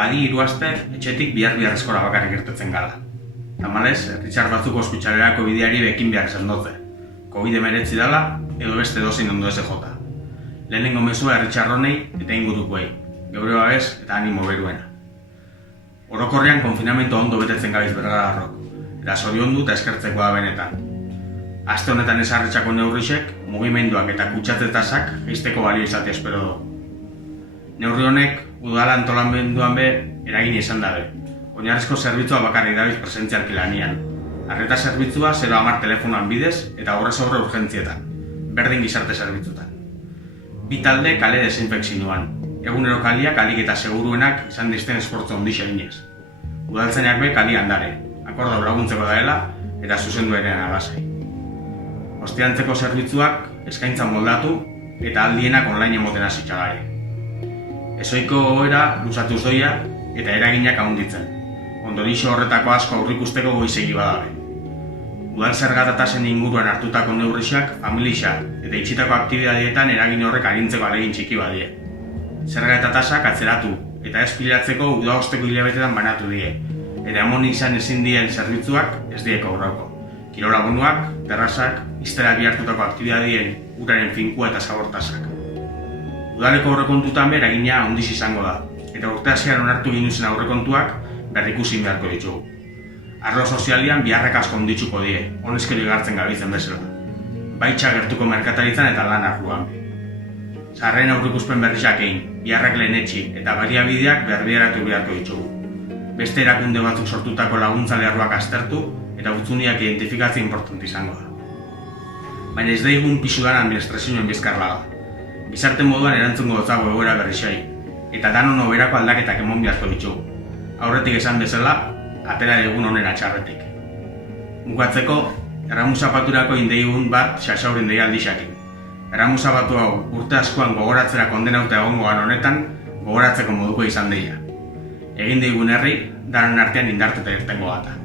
badi 3 aste etxetik bihar eskora bakarrik irtetzen gala. Tamalez, Richard batzuk ospitzalerako bideari bekin behar sendotze. COVID-19 dala, edo beste dozein ondo ez jota. Lehenengo mezua Richard honei eta ingurukoei, geure babes eta animo beruena. Orokorrean konfinamentu ondo betetzen gabiz Bergararrok, eta zoriondu eta eskertzeko da benetan. Aste honetan ezarritxako neurrisek, mugimenduak eta kutsatetasak jaisteko balio izatea espero du. Neurri honek, udala antolamenduan be eragin izan dabe. Oinarrizko zerbitzua bakarrik dabiz presentzialki lanian. Arreta zerbitzua 010 telefonoan bidez eta horrez aurre urgentzietan, berdin gizarte zerbitzutan. Bi talde kale desinfekzioan, egunero kaliak alik eta seguruenak izan dizten esfortzu ondix eginez. Udaltzainak be kali handare, akordau laguntzeko daela eta zuzendu ere alasai. Ostiantzeko zerbitzuak eskaintza moldatu eta aldienak online emoten hasi txagare. Ezoiko goera luzatuz doia eta eraginak handitzen. Ondorixo horretako asko aurrikusteko goizegi badabe. Udal zerga tasen inguruan hartutako neurriak familia eta itxitako aktibitateetan eragin horrek arintzeko alegin txiki badie. Zerga eta tasak atzeratu eta ez piliratzeko udaosteko hilabetetan banatu die, eta emon izan ezin dien zerbitzuak ez dieko aurrako. Kirola bonuak, terrazak, iztera bihartutako aktibitateen uraren finkua eta zabortasak. Udaleko aurrekontutan eragina handiz izango da, eta urte hasieran onartu ginuzen aurrekontuak berrikusi beharko ditugu. Arlo sozialian biharrek asko onditzuko die, honezkero igartzen gabitzen bezala. Baitxa gertuko merkataritzan eta lan arloan. Sarreren aurrikuspen berrizak egin, biharrak lehenetxi eta baliabideak berbideratu beharko ditugu. Beste erakunde batzuk sortutako laguntza lerroak aztertu eta hutsuniak identifikatzea importante izango da. Baina ez daigun pisudan administrazioen bizkarla da. Gizarte moduan erantzungo dotzago egoera berrizai, eta danon oberako aldaketak emon beharko ditugu. Aurretik esan bezala, atera egun honen atxarretik. Bukatzeko, erramu zapaturako indeigun bat xaxaurin deia aldixakin. Erramu zapatu hau urte askoan gogoratzera kondenauta egongoan honetan, gogoratzeko moduko izan deia. Egin deigun herri, danon artean indartu eta irtengo gata.